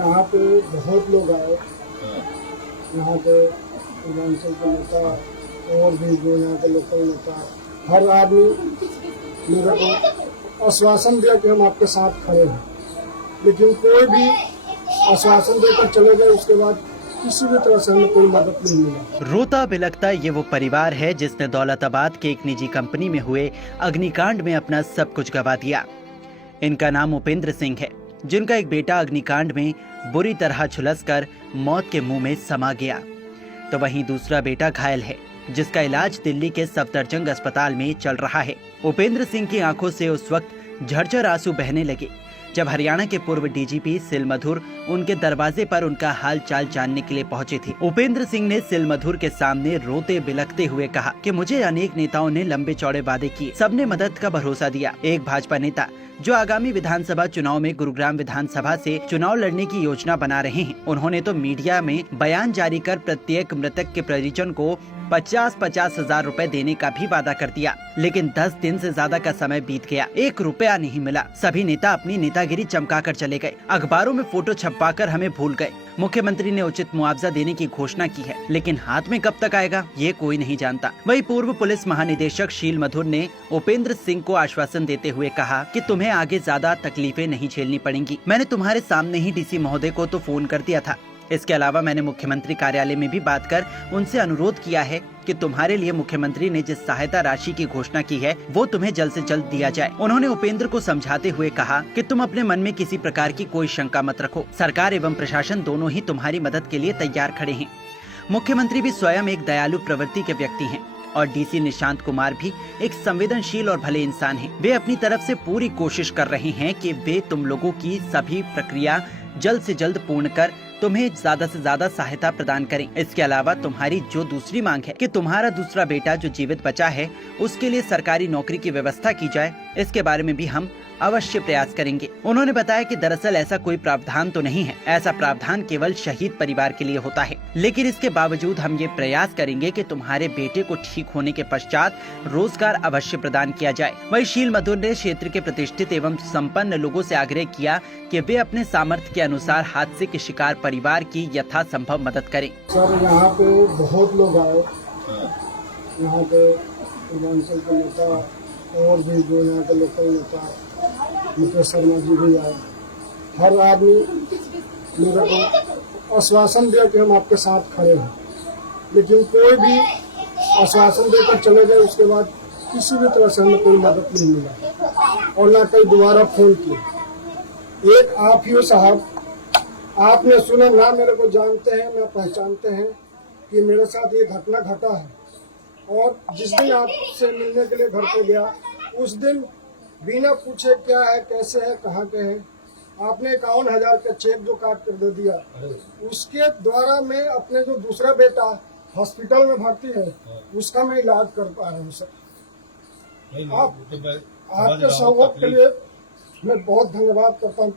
यहाँ पे बहुत लोग आए। यहाँ पे हिमाचल के नेता और भी जो यहाँ के लोकल नेता, हर आदमी मेरे को आश्वासन दिया कि हम आपके साथ खड़े हैं, लेकिन कोई भी आश्वासन देकर चले गए। उसके बाद किसी भी तरह से हमें कोई मदद नहीं मिला। रोता बिलखता ये वो परिवार है जिसने दौलताबाद के एक निजी कंपनी में हुए अग्निकांड में अपना सब कुछ गंवा दिया। इनका नाम उपेंद्र सिंह है, जिनका एक बेटा अग्निकांड में बुरी तरह झुलसकर मौत के मुंह में समा गया, तो वहीं दूसरा बेटा घायल है, जिसका इलाज दिल्ली के सफदरजंग अस्पताल में चल रहा है। उपेंद्र सिंह की आंखों से उस वक्त झरझर आंसू बहने लगे जब हरियाणा के पूर्व डीजीपी सिलमधुर उनके दरवाजे पर उनका हाल चाल जानने के लिए पहुंचे थे। उपेंद्र सिंह ने सिलमधुर के सामने रोते बिलखते हुए कहा कि मुझे अनेक नेताओं ने लंबे चौड़े वादे किए, सबने मदद का भरोसा दिया। एक भाजपा नेता जो आगामी विधानसभा चुनाव में गुरुग्राम विधानसभा से चुनाव लड़ने की योजना बना रहे हैं, उन्होंने तो मीडिया में बयान जारी कर प्रत्येक मृतक के परिजन को 50-50 हजार रुपए देने का भी वादा कर दिया, लेकिन 10 दिन से ज्यादा का समय बीत गया, 1 रुपया नहीं मिला। सभी नेता अपनी नेतागिरी चमकाकर चले गए, अखबारों में फोटो छपवाकर हमें भूल गए। मुख्यमंत्री ने उचित मुआवजा देने की घोषणा की है, लेकिन हाथ में कब तक आएगा ये कोई नहीं जानता। वहीं पूर्व पुलिस महानिदेशक शीलमधुर ने उपेंद्र सिंह को आश्वासन देते हुए कहा कि तुम्हें आगे ज्यादा तकलीफें नहीं झेलनी पड़ेंगी। मैंने तुम्हारे सामने ही डीसी महोदय को तो फोन कर दिया था। इसके अलावा मैंने मुख्यमंत्री कार्यालय में भी बात कर उनसे अनुरोध किया है कि तुम्हारे लिए मुख्यमंत्री ने जिस सहायता राशि की घोषणा की है वो तुम्हें जल्द से जल्द दिया जाए। उन्होंने उपेंद्र को समझाते हुए कहा कि तुम अपने मन में किसी प्रकार की कोई शंका मत रखो, सरकार एवं प्रशासन दोनों ही तुम्हारी मदद के लिए तैयार खड़े हैं। मुख्यमंत्री भी स्वयं एक दयालु प्रवृत्ति के व्यक्ति हैं और डीसी निशांत कुमार भी एक संवेदनशील और भले इंसान हैं। वे अपनी तरफ से पूरी कोशिश कर रहे हैं कि वे तुम लोगों की सभी प्रक्रिया जल्द से जल्द पूर्ण कर तुम्हें ज्यादा से ज्यादा सहायता प्रदान करें। इसके अलावा तुम्हारी जो दूसरी मांग है कि तुम्हारा दूसरा बेटा जो जीवित बचा है उसके लिए सरकारी नौकरी की व्यवस्था की जाए, इसके बारे में भी हम अवश्य प्रयास करेंगे। उन्होंने बताया कि दरअसल ऐसा कोई प्रावधान तो नहीं है, ऐसा प्रावधान केवल शहीद परिवार के लिए होता है, लेकिन इसके बावजूद हम ये प्रयास करेंगे कि तुम्हारे बेटे को ठीक होने के पश्चात रोजगार अवश्य प्रदान किया जाए। वहीं शीलमधुर ने क्षेत्र के प्रतिष्ठित एवं संपन्न लोगों से आग्रह किया कि वे अपने सामर्थ्य के अनुसार हादसे के शिकार परिवार की यथासंभव मदद करें। सर यहाँ पे बहुत लोग आए। यहाँ पे हिमाचल के नेता और भी जो यहाँ के लोकल नेता मुकेश शर्मा जी भी आए। हर आदमी मेरे को आश्वासन दिया कि हम आपके साथ खड़े हैं, लेकिन कोई भी आश्वासन देकर चले गए। उसके बाद किसी भी तरह से हमें कोई मदद नहीं मिला और ना कोई दोबारा फोन किया। एक आप ही साहब, आपने सुना ना, मेरे को जानते हैं ना पहचानते हैं कि मेरे साथ ये घटना घटा है, और जिस दिन आपसे मिलने के लिए घर पे गया उस दिन बिना पूछे क्या है, कैसे है, कहाँ के हैं, आपने 51,000 का चेक जो काट कर दे दिया। उसके द्वारा मैं अपने जो दूसरा बेटा हॉस्पिटल में भर्ती है उसका मैं इलाज कर पा रहा हूँ। सर आपके सहयोग के लिए मैं बहुत धन्यवाद करता हूँ।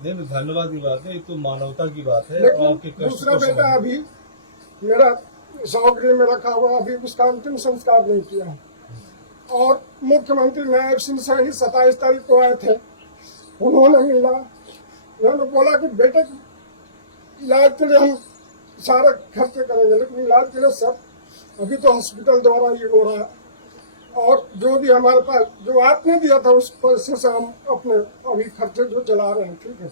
नहीं, धन्यवाद की बात है, एक तो मानवता की बात है। लेकिन दूसरा बेटा अभी मेरा सौगृह में रखा हुआ, अभी उसका अंतिम संस्कार नहीं किया है। और मुख्यमंत्री नायब सिंह से ही 27 तारीख को आए थे, उन्होंने मिला, उन्होंने बोला कि बेटे इलाज के लिए हम सारे खर्चे करेंगे, लेकिन इलाज के लिए सर अभी तो हॉस्पिटल द्वारा ये हो रहा है, और जो भी हमारे पास जो आपने दिया था उस पैसे से हम अपने अभी खर्चे जो चला रहे हैं। ठीक है,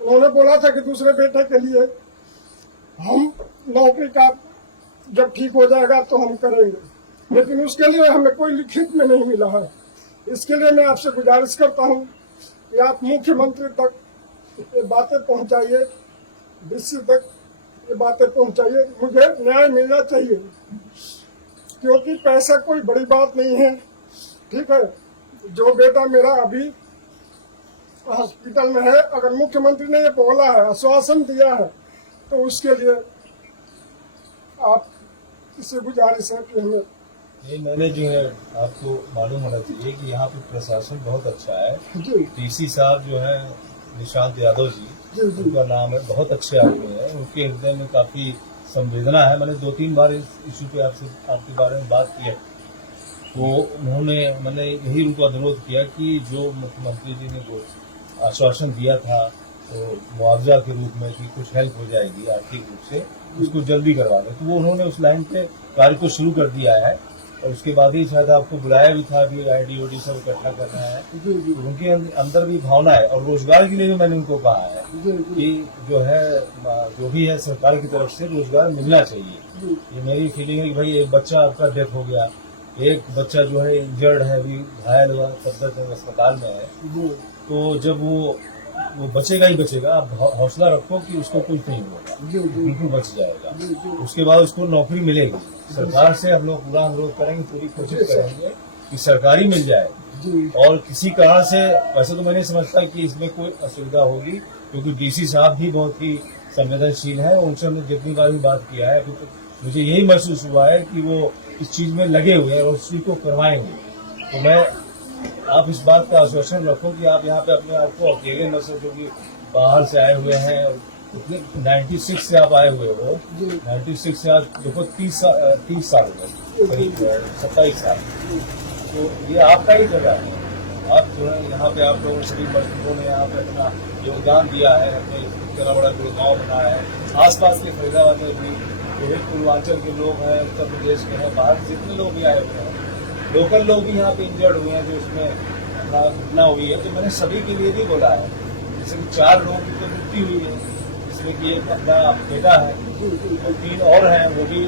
उन्होंने बोला था कि दूसरे बेटे के लिए हम नौकरी का जब ठीक हो जाएगा तो हम करेंगे, लेकिन उसके लिए हमें कोई लिखित में नहीं मिला है। इसके लिए मैं आपसे गुजारिश करता हूं कि आप मुख्यमंत्री तक ये बातें पहुंचाइए, डीसी तक ये बातें पहुंचाइए। मुझे न्याय मिलना चाहिए, क्योंकि पैसा कोई बड़ी बात नहीं है। ठीक है, जो बेटा मेरा अभी हॉस्पिटल में है, अगर मुख्यमंत्री ने ये बोला है, आश्वासन दिया है, तो उसके लिए आप इससे गुजारिश है कि हमें मैंने जो है आपको मालूम होना चाहिए कि यहाँ पे प्रशासन बहुत अच्छा है। जी डीसी साहब जो है निशांत यादव जी, उनका नाम है, बहुत अच्छे आदमी है। उनके हृदय में काफी संवेदना है। मैंने 2-3 बार इस इशू पे आपके बारे में बात की है, तो मैंने यही उनको अनुरोध किया कि जो मुख्यमंत्री जी ने आश्वासन दिया था तो मुआवजा के रूप में कि कुछ हेल्प हो जाएगी आर्थिक रूप से, उसको जल्दी करवा दें। तो वो उन्होंने उस लाइन पे कार्य को शुरू कर दिया है और उसके बाद ही शायद आपको बुलाया भी था, अभी आईडी सब इकट्ठा करना है। जी जी तो उनके अंदर भी भावना है और रोजगार के लिए भी मैंने उनको कहा है जी जी कि जो है जो भी है सरकार की तरफ से रोजगार मिलना चाहिए। जी ये मेरी फीलिंग है कि भाई एक बच्चा आपका डेथ हो गया, एक बच्चा जो है इंजर्ड है, अभी घायल हुआ, सफदरजंग अस्पताल में है, जी तो जब वो बचेगा ही बचेगा। आप हौसला रखो कि उसको कुछ नहीं होगा, जी जी बिल्कुल बच जाएगा। जी जी उसके बाद उसको नौकरी मिलेगी। सरकार से हम लोग पूरा अनुरोध करेंगे, पूरी कोशिश करेंगे कि सरकारी मिल जाए। जी और किसी कारण से, वैसे तो मैं नहीं समझता कि इसमें कोई असुविधा होगी, क्योंकि डीसी साहब भी बहुत ही संवेदनशील है। उनसे हमने जितनी बार भी बात किया है, अभी तो मुझे यही महसूस हुआ है कि वो इस चीज में लगे हुए हैं और उस चीज को करवाएंगे। तो मैं आप इस बात का आश्वासन रखो कि आप यहाँ पे अपने आप को अकेले न समझो कि बाहर से आए हुए हैं। इतने 96 से आप आए हुए हो, जी 96 से आज देखो 30 साल हो गए, करीब 27 साल। तो ये आपका ही जगह है। आप जो है यहाँ पे आप लोगों सभी मजदूरों ने यहाँ पे अपना योगदान दिया है, अपने इतना बड़ा गाँव बनाया है। आसपास के फरीदाबाद में भी जो है पूर्वांचल के लोग हैं, उत्तर प्रदेश के हैं, बाहर से जितने लोग भी आए हुए हैं, लोकल लोग भी यहाँ पे इंजर्ड हुए हैं जो इसमें घटना हुई है। तो मैंने सभी के लिए भी बोला है। जैसे कि 4 लोगों की तो मृत्यु हुई है, जिसमें कि एक अपना बेटा है और 3 और हैं, वो भी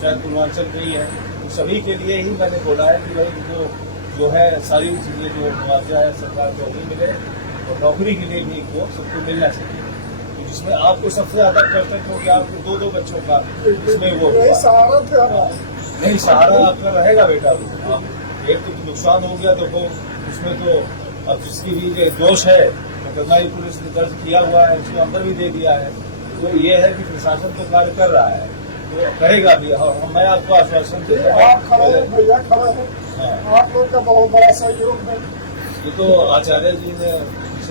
शायद पूर्वांचल के ही है। तो सभी के लिए ही मैंने बोला है कि भाई इनको जो है सारी चीजें जो मुआवजा है सरकार को भी मिले और नौकरी के लिए भी इनको सबको मिलना चाहिए। तो जिसमें आपको सबसे ज्यादा कष्ट हो कि आपको 2 बच्चों का इसमें वो यही सहारा थे हमारा। नहीं, सहारा आपका रहेगा बेटा। आप एक तो नुकसान हो गया तो वो उसमें तो अब जिसकी भी दोष है मुकदमा पुलिस ने दर्ज किया हुआ है, उसको अंदर भी दे दिया है। तो ये है कि प्रशासन तो कार्य कर रहा है, तो करेगा भी। और मैं आपको आश्वासन दे रहा आप खड़े हैं, भैया खड़े हैं, हाँ। आप लोग का बहुत बड़ा सहयोग है। ये तो आचार्य जी ने,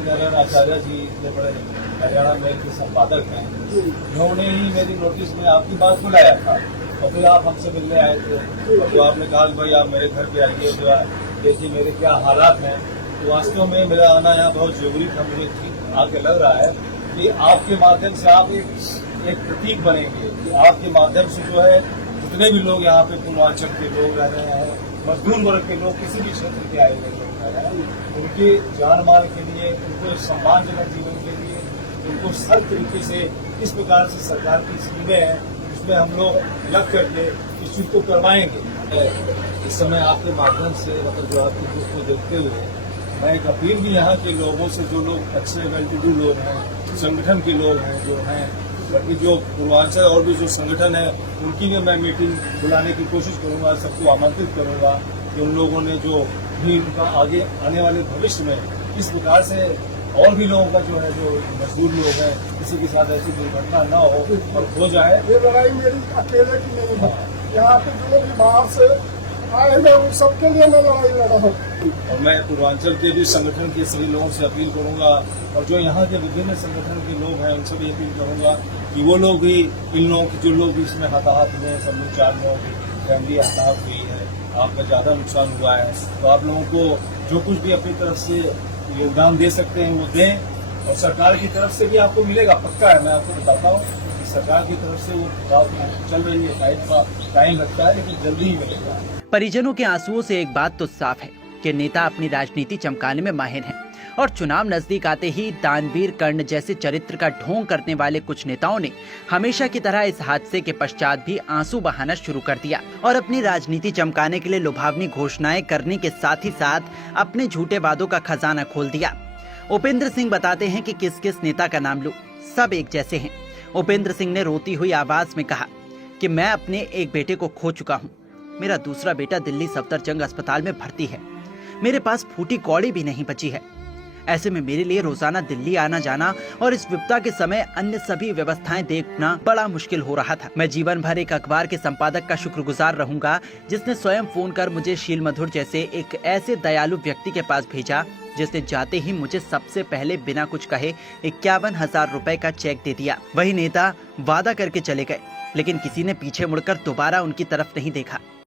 नारायण आचार्य जी इतने बड़े हरियाणा मेल के संपादक हैं, जी उन्होंने ही मेरी नोटिस में आपकी बात बुलाया था और फिर आप हमसे मिलने आए थे। तो आपने कहा कि भाई आप मेरे घर पे आइए, जो है देखिए मेरे क्या हालात हैं। तो वास्तव में मेरा आना यहाँ बहुत जरूरी था। मुझे आके लग रहा है कि आपके माध्यम से आप एक प्रतीक बनेंगे कि आपके माध्यम से जो है जितने भी लोग यहाँ पे पूर्वांचल के लोग रह रहे हैं, मजदूर वर्ग के लोग, किसी भी क्षेत्र के आए हुए लोग रह रहे हैं, उनके जान माल के लिए, उनको सम्मानजनक जीवन के लिए, उनको हर तरीके से किस प्रकार से सरकार की स्कीमें हैं उसमें हम लोग लग करके इस चीज को करवाएंगे। इस समय आपके माध्यम से मतलब जो आपके ग्रुप को देखते हुए मैं एक अपील भी यहाँ के लोगों से, जो लोग अच्छे वेल टू डू लोग हैं, संगठन के लोग हैं जो हैं, बल्कि जो पूर्वांचल और भी जो संगठन है उनकी भी मैं मीटिंग बुलाने की कोशिश करूंगा, सबको आमंत्रित करूंगा कि उन लोगों ने जो भी उनका आगे आने वाले भविष्य में इस प्रकार से और भी लोगों का जो है, जो मजदूर लोग हैं, किसी के साथ ऐसी दुर्घटना न हो और हो जाए। ये लड़ाई मेरी अकेले की नहीं है, यहाँ पे जो भी बाहर से आए हैं उन सबके लिए मैं लड़ाई लड़ा हूँ। और मैं पूर्वांचल के भी संगठन के सभी लोगों से अपील करूंगा और जो यहाँ के विभिन्न संगठन के लोग हैं उनसे भी अपील करूंगा कि वो लोग भी, इन लोगों की जो लोग भी इसमें हताहत हुए हैं, सब लोग 4 लोगों की फैमिली हताहत हुई है, आपका ज़्यादा नुकसान हुआ है, तो आप लोगों को जो कुछ भी अपनी तरफ से योगदान दे सकते हैं वो दें। और सरकार की तरफ से भी आपको मिलेगा, पक्का है। मैं आपको बताता हूँ कि सरकार की तरफ से वो बात चल रही है, टाइम लगता है लेकिन जल्दी ही मिलेगा। परिजनों के आंसुओं से एक बात तो साफ है कि नेता अपनी राजनीति चमकाने में माहिर हैं और चुनाव नजदीक आते ही दानवीर कर्ण जैसे चरित्र का ढोंग करने वाले कुछ नेताओं ने हमेशा की तरह इस हादसे के पश्चात भी आंसू बहाना शुरू कर दिया और अपनी राजनीति चमकाने के लिए लुभावनी घोषणाएं करने के साथ ही साथ अपने झूठे वादों का खजाना खोल दिया। उपेंद्र सिंह बताते हैं कि किस किस नेता का नाम लूं, सब एक जैसे हैं। उपेंद्र सिंह ने रोती हुई आवाज में कहा कि मैं अपने एक बेटे को खो चुका हूँ, मेरा दूसरा बेटा दिल्ली सफदरजंग अस्पताल में भर्ती है, मेरे पास फूटी कौड़ी भी नहीं बची है। ऐसे में मेरे लिए रोजाना दिल्ली आना जाना और इस विपदा के समय अन्य सभी व्यवस्थाएं देखना बड़ा मुश्किल हो रहा था। मैं जीवन भर एक अखबार के संपादक का शुक्रगुजार रहूंगा जिसने स्वयं फोन कर मुझे शील मधुर जैसे एक ऐसे दयालु व्यक्ति के पास भेजा जिसने जाते ही मुझे सबसे पहले बिना कुछ कहे 51,000 रुपए का चेक दे दिया। वही नेता वादा करके चले गए लेकिन किसी ने पीछे मुड़कर दोबारा उनकी तरफ नहीं देखा।